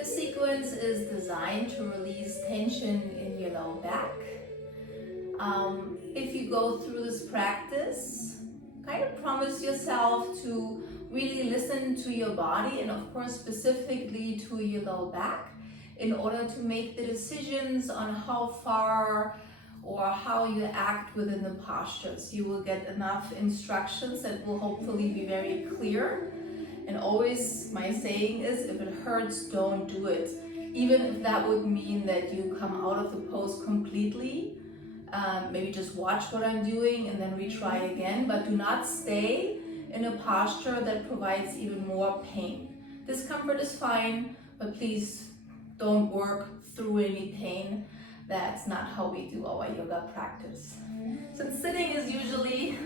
This sequence is designed to release tension in your low back. If you go through this practice, kind of promise yourself to really listen to your body and of course specifically to your low back in order to make the decisions on how far or how you act within the postures. You will get enough instructions that will hopefully be very clear. And always my saying is, if it hurts, don't do it. Even if that would mean that you come out of the pose completely, maybe just watch what I'm doing and then retry again, but do not stay in a posture that provides even more pain. Discomfort is fine, but please don't work through any pain. That's not how we do our yoga practice. Since sitting is usually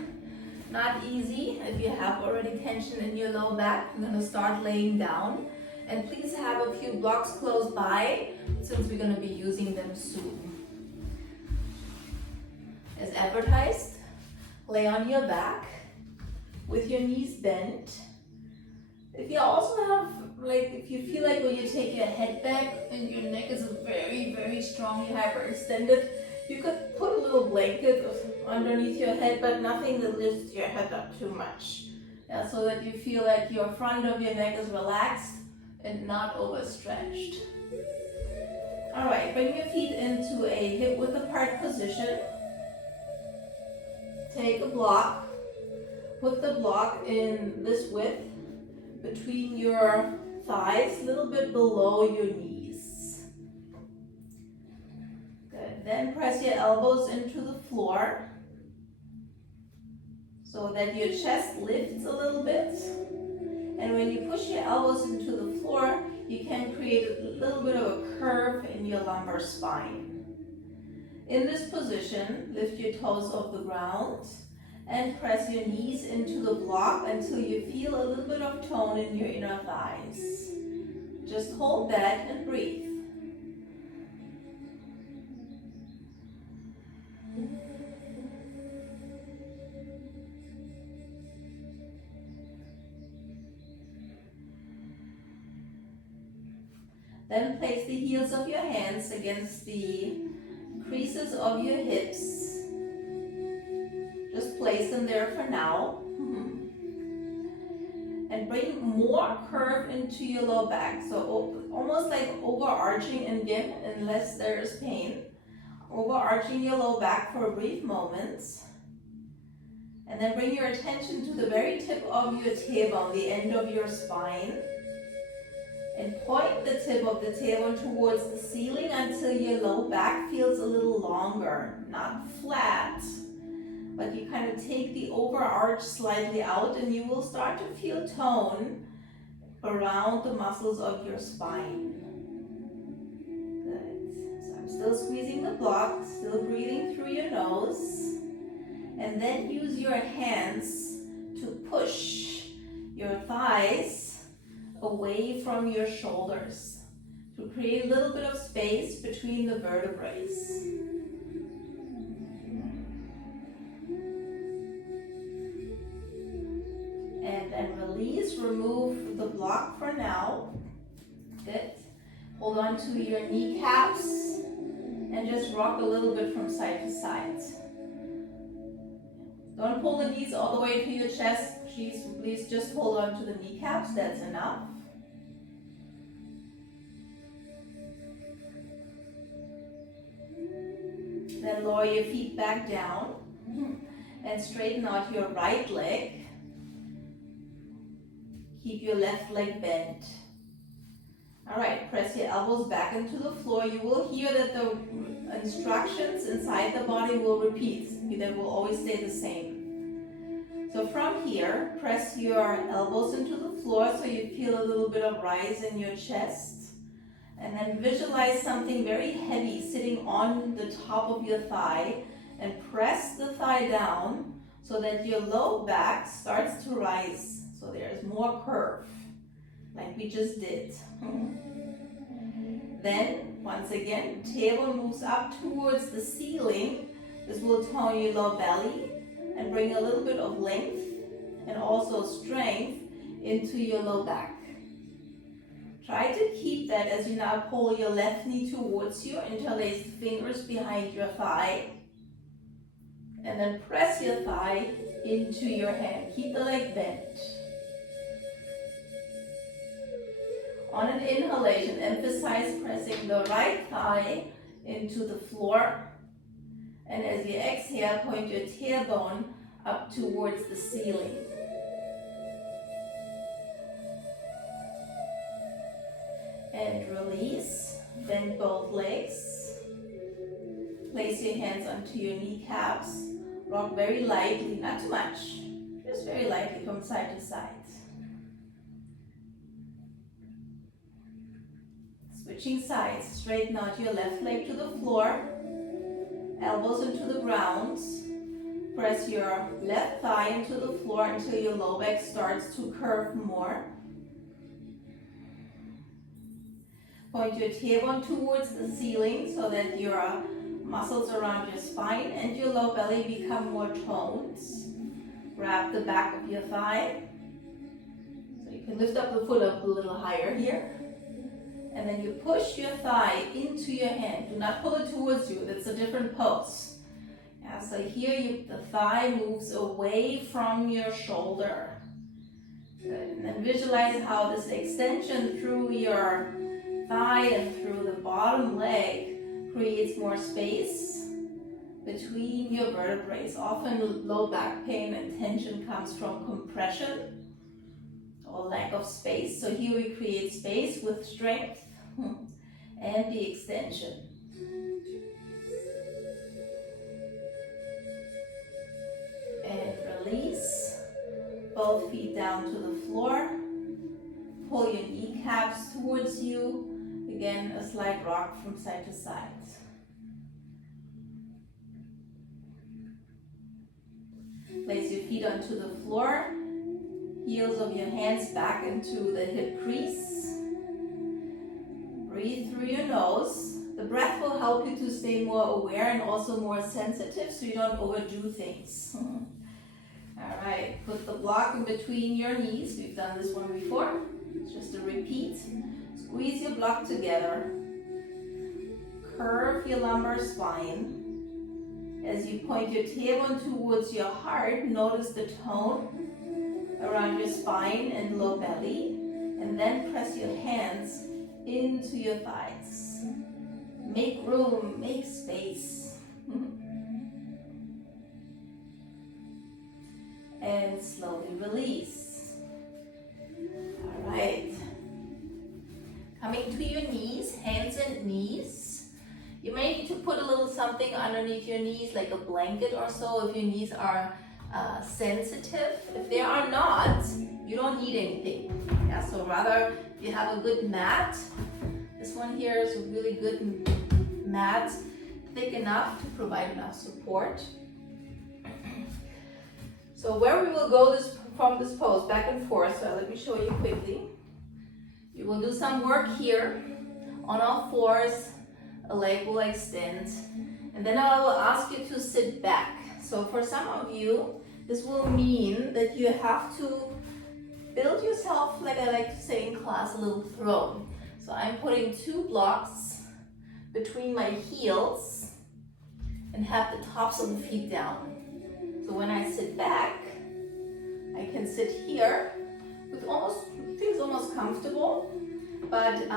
not easy, if you have already tension in your low back, I'm going to start laying down. And please have a few blocks close by since we're going to be using them soon. As advertised, lay on your back with your knees bent. If you also have, if you feel like when you take your head back and your neck is very, very strongly hyperextended, you could put a little blanket underneath your head, but nothing that lifts your head up too much. Yeah, so that you feel like your front of your neck is relaxed and not overstretched. All right, bring your feet into a hip width apart position. Take a block, put the block in this width between your thighs, a little bit below your knees. Good, then press your elbows into the floor so that your chest lifts a little bit. And when you push your elbows into the floor, you can create a little bit of a curve in your lumbar spine. In this position, lift your toes off the ground and press your knees into the block until you feel a little bit of tone in your inner thighs. Just hold that and breathe. Then place the heels of your hands against the creases of your hips. Just place them there for now. And bring more curve into your low back. So almost like overarching again, unless there is pain. Overarching your low back for a brief moment. And then bring your attention to the very tip of your tailbone, the end of your spine. And point the tip of the tailbone towards the ceiling until your low back feels a little longer, not flat. But you kind of take the overarch slightly out and you will start to feel tone around the muscles of your spine. Good. So I'm still squeezing the block, still breathing through your nose. And then use your hands to push your thighs away from your shoulders to create a little bit of space between the vertebrae. And then release, remove the block for now. Good. Hold on to your kneecaps and just rock a little bit from side to side. Don't pull the knees all the way to your chest. Please just hold on to the kneecaps, that's enough. Then lower your feet back down and straighten out your right leg. Keep your left leg bent. All right, press your elbows back into the floor. You will hear that the instructions inside the body will repeat. They will always stay the same. So from here, press your elbows into the floor so you feel a little bit of rise in your chest. And then visualize something very heavy sitting on the top of your thigh and press the thigh down so that your low back starts to rise. So there's more curve, like we just did. Then, once again, tailbone moves up towards the ceiling. This will tone your low belly and bring a little bit of length and also strength into your low back. Try to keep that as you now pull your left knee towards you, interlace the fingers behind your thigh, and then press your thigh into your hand. Keep the leg bent. On an inhalation, emphasize pressing the right thigh into the floor. And as you exhale, point your tailbone up towards the ceiling. And release. Bend both legs. Place your hands onto your kneecaps. Rock very lightly, not too much. Just very lightly from side to side. Switching sides. Straighten out your left leg to the floor. Elbows into the ground. Press your left thigh into the floor until your low back starts to curve more. Point your tailbone towards the ceiling so that your muscles around your spine and your low belly become more toned. Grab the back of your thigh. So you can lift up the foot up a little higher here. And then you push your thigh into your hand. Do not pull it towards you. That's a different pose. Yeah, so here the thigh moves away from your shoulder. Good. And then visualize how this extension through your thigh and through the bottom leg creates more space between your vertebrae. Often low back pain and tension comes from compression or lack of space. So here we create space with strength and the extension. And release. Both feet down to the floor. Pull your kneecaps towards you. Again, a slight rock from side to side. Place your feet onto the floor. Heels of your hands back into the hip crease. Breathe through your nose. The breath will help you to stay more aware and also more sensitive so you don't overdo things. All right, put the block in between your knees. We've done this one before. It's just a repeat. Squeeze your block together. Curve your lumbar spine. As you point your tailbone towards your heart, notice the tone around your spine and low belly. And then press your hands into your thighs. Make room, make space. And slowly release. All right. Coming to your knees, hands and knees. You may need to put a little something underneath your knees, like a blanket or so, if your knees are sensitive. If they are not, you don't need anything. Yeah, so rather, if you have a good mat, this one here is a really good mat, thick enough to provide enough support. So where we will go from this pose, back and forth, so let me show you quickly. You will do some work here on all fours, a leg will extend, and then I will ask you to sit back. So for some of you, this will mean that you have to build yourself, like I like to say in class, a little throne. So I'm putting 2 blocks between my heels and have the tops of the feet down. So when I sit back, I can sit here with feels almost comfortable, but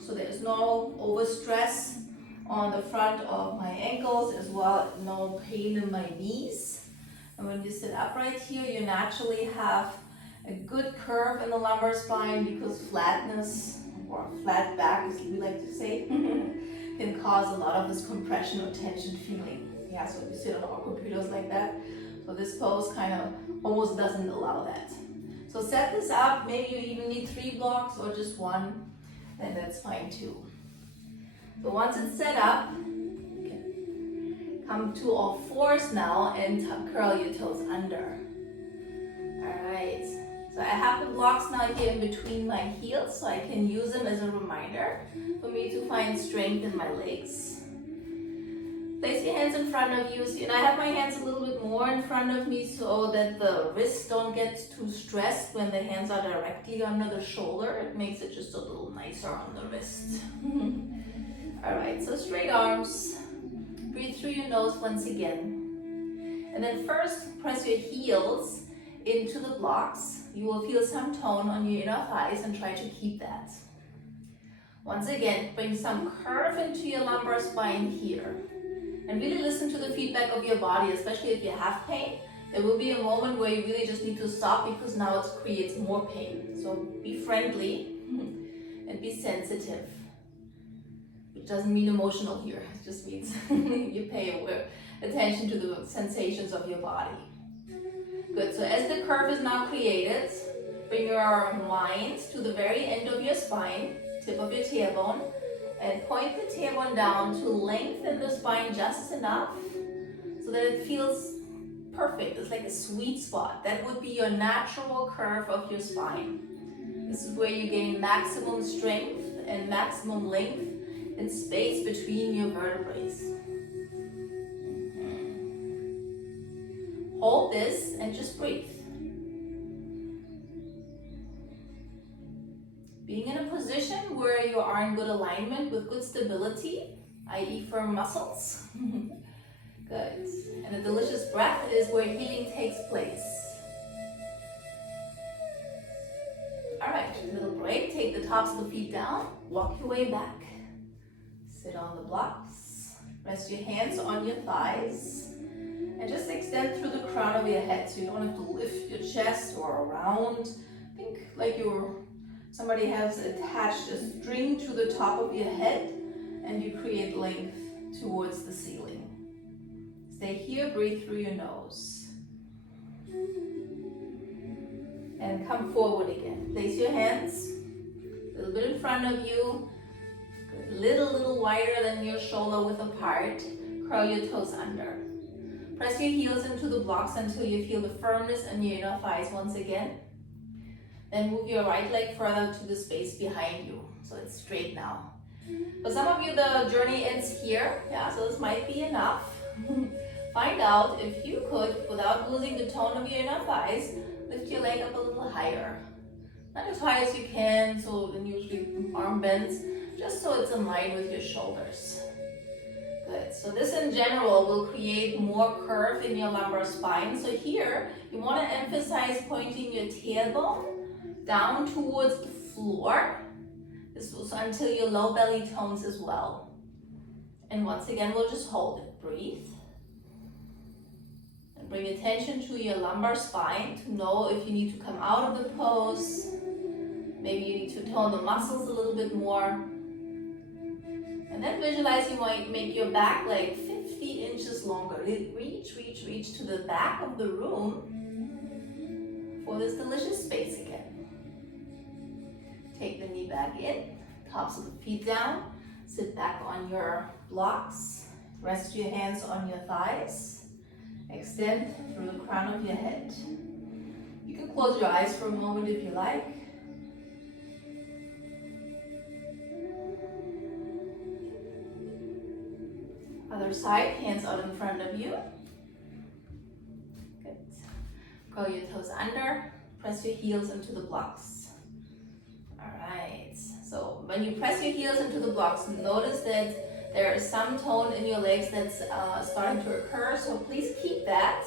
so there's no overstress on the front of my ankles, as well as no pain in my knees. And when you sit upright here, you naturally have a good curve in the lumbar spine, because flatness, or flat back as we like to say, can cause a lot of this compression or tension feeling. Yeah, so if you sit on our computers like that, so this pose kind of almost doesn't allow that. So set this up, maybe you even need 3 blocks or just 1, then that's fine too. So once it's set up, you can come to all fours now and curl your toes under. All right, so I have the blocks now here in between my heels, so I can use them as a reminder for me to find strength in my legs. Place your hands in front of you. And I have my hands a little bit more in front of me so that the wrists don't get too stressed when the hands are directly under the shoulder. It makes it just a little nicer on the wrist. All right, so straight arms. Breathe through your nose once again. And then first, press your heels into the blocks. You will feel some tone on your inner thighs and try to keep that. Once again, bring some curve into your lumbar spine here. And really listen to the feedback of your body, especially if you have pain. There will be a moment where you really just need to stop because now it creates more pain. So be friendly and be sensitive. Which doesn't mean emotional here, it just means you pay attention to the sensations of your body. Good, so as the curve is now created, bring your mind to the very end of your spine, tip of your tailbone, and point the tailbone down to lengthen the spine just enough so that it feels perfect. It's like a sweet spot. That would be your natural curve of your spine. This is where you gain maximum strength and maximum length and space between your vertebrae. Hold this and just breathe. Being in a position where you are in good alignment with good stability, i.e. firm muscles. Good. And a delicious breath is where healing takes place. All right, little break. Take the tops of the feet down. Walk your way back. Sit on the blocks. Rest your hands on your thighs. And just extend through the crown of your head so you don't have to lift your chest or around. Think like somebody has attached a string to the top of your head and you create length towards the ceiling. Stay here, breathe through your nose. And come forward again. Place your hands a little bit in front of you. A little wider than your shoulder width apart. Curl your toes under. Press your heels into the blocks until you feel the firmness in your inner thighs once again. Then move your right leg further to the space behind you. So it's straight now. For some of you, the journey ends here. Yeah, so this might be enough. Find out if you could, without losing the tone of your inner thighs, lift your leg up a little higher. Not as high as you can, so then usually arm bends, just so it's in line with your shoulders. Good. So this in general will create more curve in your lumbar spine. So here, you want to emphasize pointing your tailbone down towards the floor. This was until your low belly tones as well. And once again, we'll just hold it. Breathe. And bring attention to your lumbar spine to know if you need to come out of the pose. Maybe you need to tone the muscles a little bit more. And then visualize you might make your back like 50 inches longer. Reach to the back of the room for this delicious space again. Take the knee back in, tops of the feet down, sit back on your blocks, rest your hands on your thighs, extend through the crown of your head. You can close your eyes for a moment if you like. Other side, hands out in front of you. Good. Curl your toes under, press your heels into the blocks. All right, so when you press your heels into the blocks, notice that there is some tone in your legs that's starting to occur, so please keep that.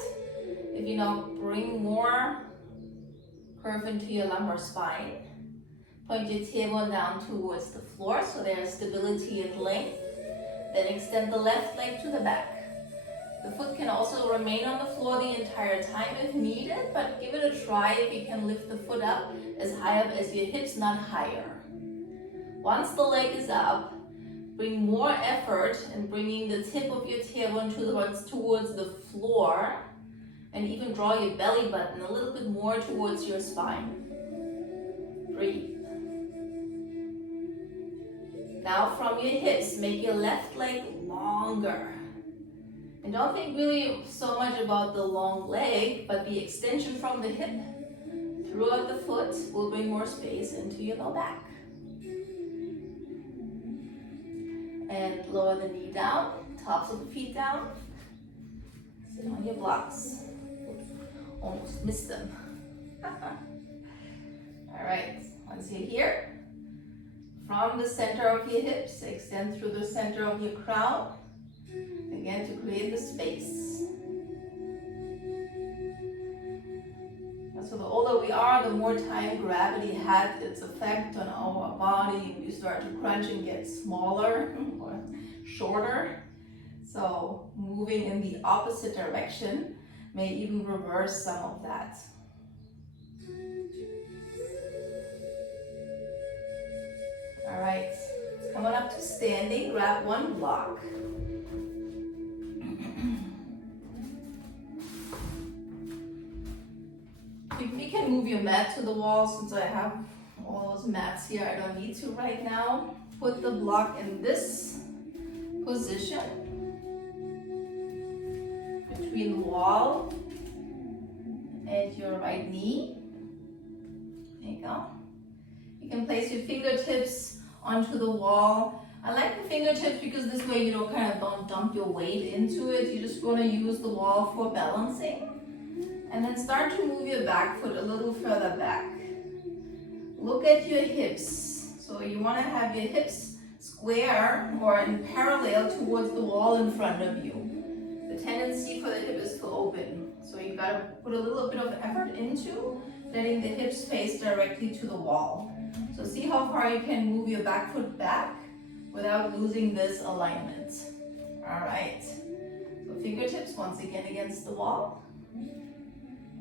If you now bring more curve into your lumbar spine, point your tailbone down towards the floor so there's stability and length. Then extend the left leg to the back. The foot can also remain on the floor the entire time if needed, but give it a try if you can lift the foot up as high up as your hips, not higher. Once the leg is up, bring more effort in bringing the tip of your tailbone towards the floor, and even draw your belly button a little bit more towards your spine. Breathe. Now from your hips, make your left leg longer. And don't think really so much about the long leg, but the extension from the hip throughout the foot will bring more space into your low back. And lower the knee down, tops of the feet down. Sit on your blocks. Oops, almost missed them. All right, once you're here, from the center of your hips, extend through the center of your crown, again to create the space. So the older we are, the more time gravity had its effect on our body. We start to crunch and get smaller or shorter. So moving in the opposite direction may even reverse some of that. All right, come on up to standing, grab one block. You can move your mat to the wall. Since I have all those mats here, I don't need to right now. Put the block in this position between the wall and your right knee. There you go. You can place your fingertips onto the wall. I like the fingertips because this way you don't dump your weight into it. You just want to use the wall for balancing. And then start to move your back foot a little further back. Look at your hips. So you want to have your hips square or in parallel towards the wall in front of you. The tendency for the hip is to open. So you got to put a little bit of effort into letting the hips face directly to the wall. So see how far you can move your back foot back without losing this alignment. All right. So fingertips once again against the wall.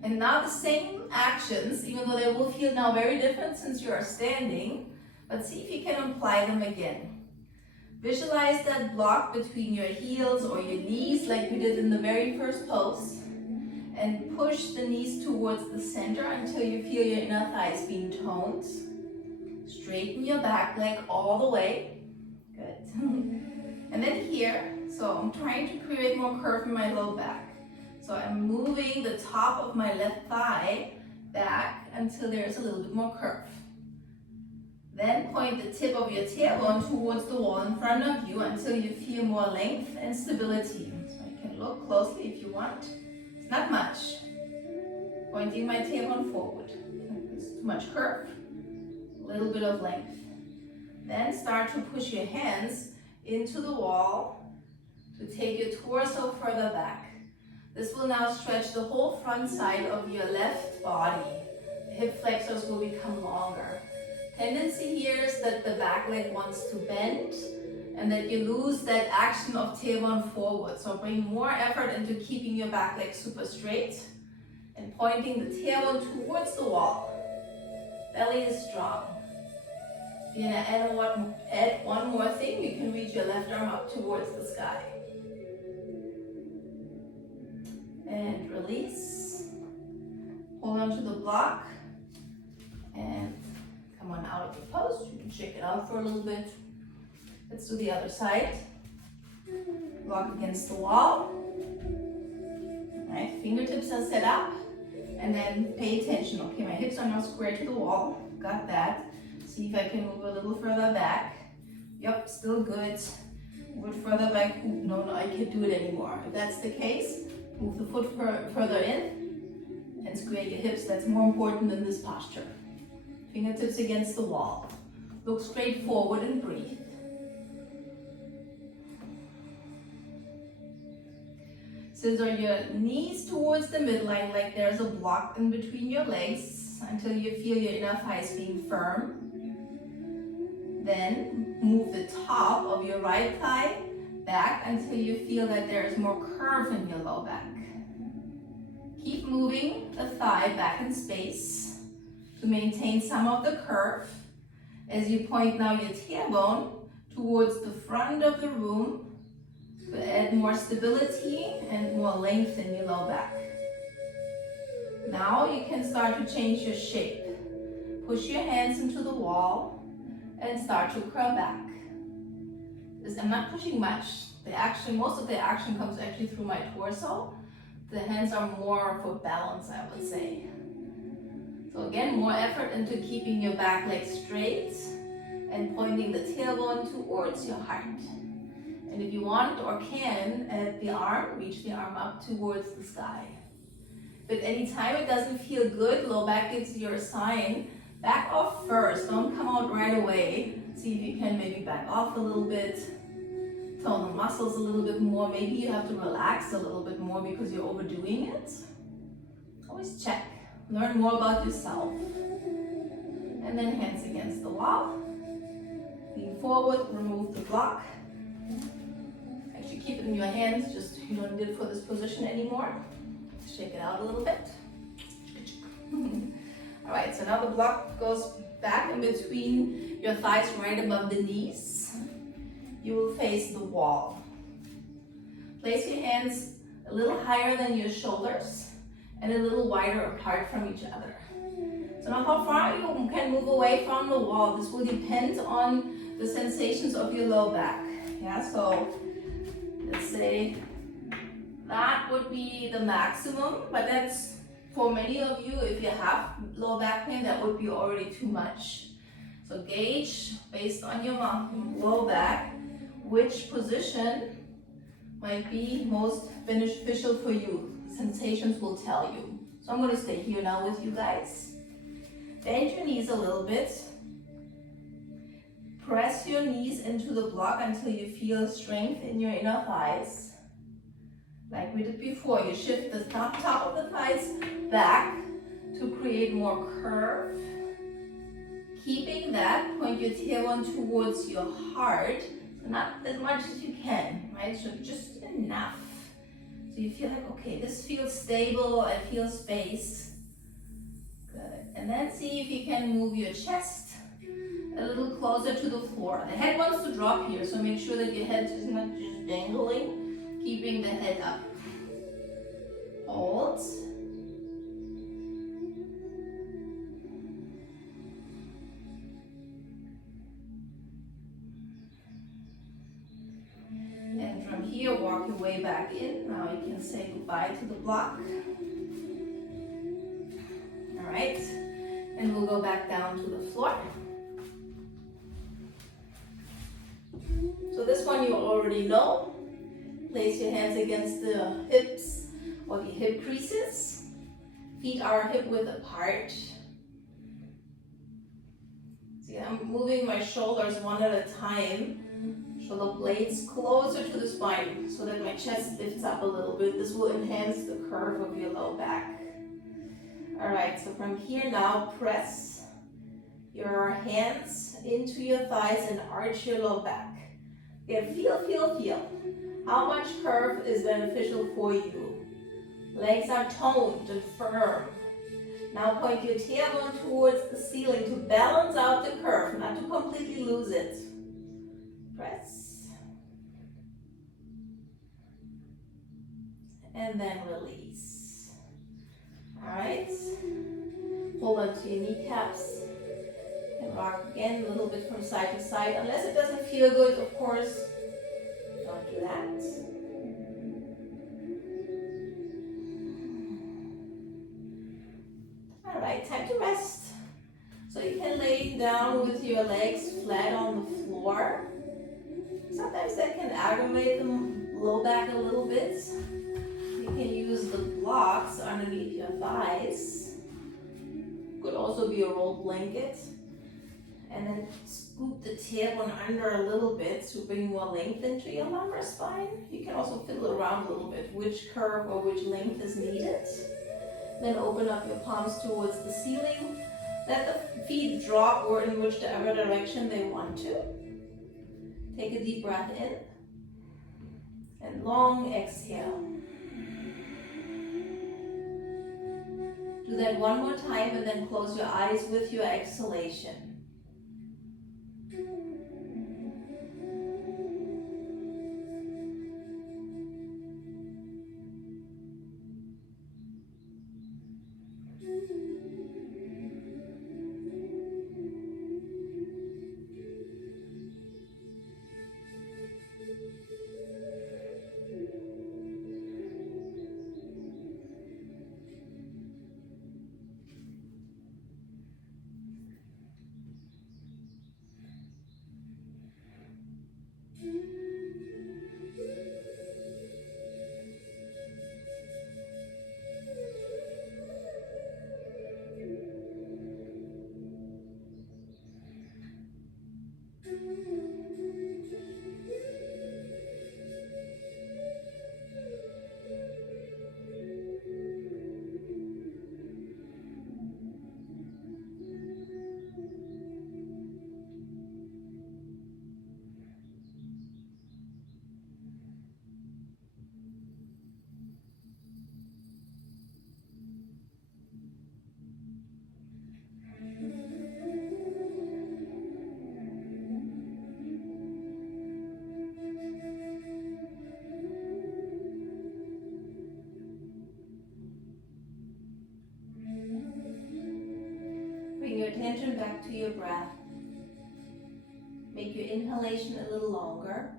And now the same actions, even though they will feel now very different since you are standing, but see if you can apply them again. Visualize that block between your heels or your knees like we did in the very first pose, and push the knees towards the center until you feel your inner thighs being toned. Straighten your back leg all the way. Good. And then here, so I'm trying to create more curve in my low back. So I'm moving the top of my left thigh back until there's a little bit more curve. Then point the tip of your tailbone towards the wall in front of you until you feel more length and stability. So you can look closely if you want. It's not much. Pointing my tailbone forward. There's too much curve, a little bit of length. Then start to push your hands into the wall to take your torso further back. This will now stretch the whole front side of your left body. The hip flexors will become longer. Tendency here is that the back leg wants to bend and that you lose that action of tailbone forward. So bring more effort into keeping your back leg super straight and pointing the tailbone towards the wall. Belly is strong. If you're gonna add one more thing, you can reach your left arm up towards the sky. And release. Hold on to the block and come on out of the pose. You can shake it out for a little bit. Let's do the other side. Block against the wall. All right, fingertips are set up. And then pay attention. Okay, my hips are now square to the wall. Got that. See if I can move a little further back. Yep, still good. Move it further back. No, I can't do it anymore. If that's the case, move the foot further in and square your hips. That's more important in this posture. Fingertips against the wall. Look straight forward and breathe. Scissor your knees towards the midline like there's a block in between your legs until you feel your inner thighs being firm. Then move the top of your right thigh back until you feel that there is more curve in your low back. Keep moving the thigh back in space to maintain some of the curve as you point now your tailbone towards the front of the room to add more stability and more length in your low back. Now you can start to change your shape. Push your hands into the wall and start to curl back. I'm not pushing much. Most of the action comes actually through my torso. The hands are more for balance, I would say. So again, more effort into keeping your back leg straight and pointing the tailbone towards your heart. And if you want or can, at the arm, reach the arm up towards the sky. But anytime it doesn't feel good, low back gives you a sign, back off first, don't come out right away. See if you can maybe back off a little bit, tone the muscles a little bit more. Maybe you have to relax a little bit more because you're overdoing it. Always check, learn more about yourself. And then hands against the wall. Lean forward, remove the block. Actually keep it in your hands, just you don't need it for this position anymore. Shake it out a little bit. All right, so now the block goes back in between your thighs right above the knees. You will face the wall. Place your hands a little higher than your shoulders and a little wider apart from each other. So now how far you can move away from the wall, this will depend on the sensations of your low back. Yeah, so let's say that would be the maximum, but that's for many of you, if you have low back pain, that would be already too much. So gauge based on your low back, which position might be most beneficial for you. Sensations will tell you. So I'm going to stay here now with you guys. Bend your knees a little bit. Press your knees into the block until you feel strength in your inner thighs. Like we did before, you shift the top of the thighs back to create more curve. Keeping that, point your tailbone towards your heart, so not as much as you can, right? So just enough. So you feel like, okay, this feels stable, I feel space. Good. And then see if you can move your chest a little closer to the floor. The head wants to drop here, so make sure that your head is not just dangling. Keeping the head up. Hold. And from here, walk your way back in. Now you can say goodbye to the block. All right. And we'll go back down to the floor. So this one you already know. Place your hands against the hips or the hip creases. Feet are hip width apart. See, I'm moving my shoulders one at a time. Shoulder blades closer to the spine so that my chest lifts up a little bit. This will enhance the curve of your low back. All right, so from here now, press your hands into your thighs and arch your low back. Yeah, feel. How much curve is beneficial for you? Legs are toned and firm. Now point your tailbone towards the ceiling to balance out the curve, not to completely lose it. Press. And then release. All right. Hold on to your kneecaps. And rock again a little bit from side to side. Unless it doesn't feel good, of course, don't do that. All right, time to rest. So you can lay down with your legs flat on the floor. Sometimes that can aggravate the low back a little bit. You can use the blocks underneath your thighs. Could also be a rolled blanket. And then scoop the tailbone under a little bit to bring more length into your lumbar spine. You can also fiddle around a little bit, which curve or which length is needed. Then open up your palms towards the ceiling. Let the feet drop or in whichever direction they want to. Take a deep breath in. And long exhale. Do that one more time and then close your eyes with your exhalation. attention back to your breath. Make your inhalation a little longer.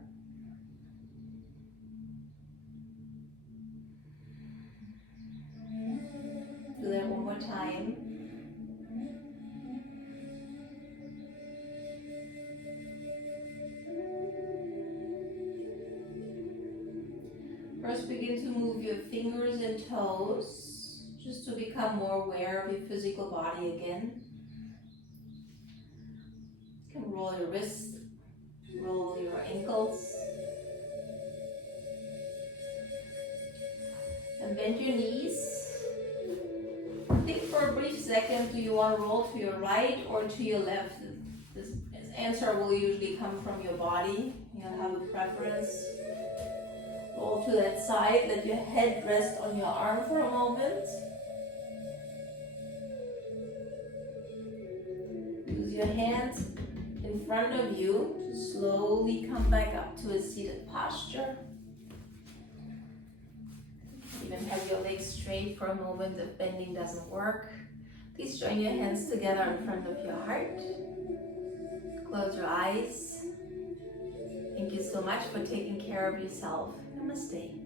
Do that one more time. First, begin to move your fingers and toes, just to become more aware of your physical body again. You can roll your wrists, roll your ankles, and bend your knees. Think for a brief second, do you want to roll to your right or to your left? This answer will usually come from your body. You'll have a preference. Roll to that side, let your head rest on your arm for a moment. Use your hands in front of you to slowly come back up to a seated posture. Even have your legs straight for a moment if bending doesn't work. Please join your hands together in front of your heart. Close your eyes. Thank you so much for taking care of yourself. Namaste.